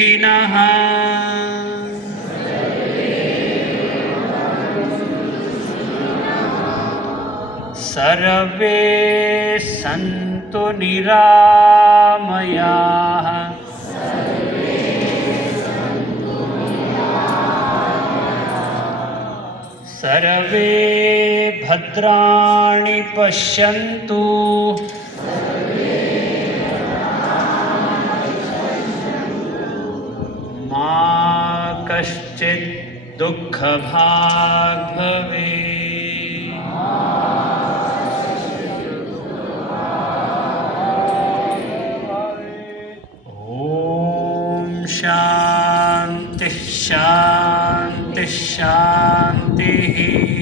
सुखिनः सर्वे सन्तु निरामयाः सर्वे भद्राणि पश्यन्तु मा कश्चित् दुःखभाग् भवेत्। ॐ शान्तिः शान्तिः शान्तिः।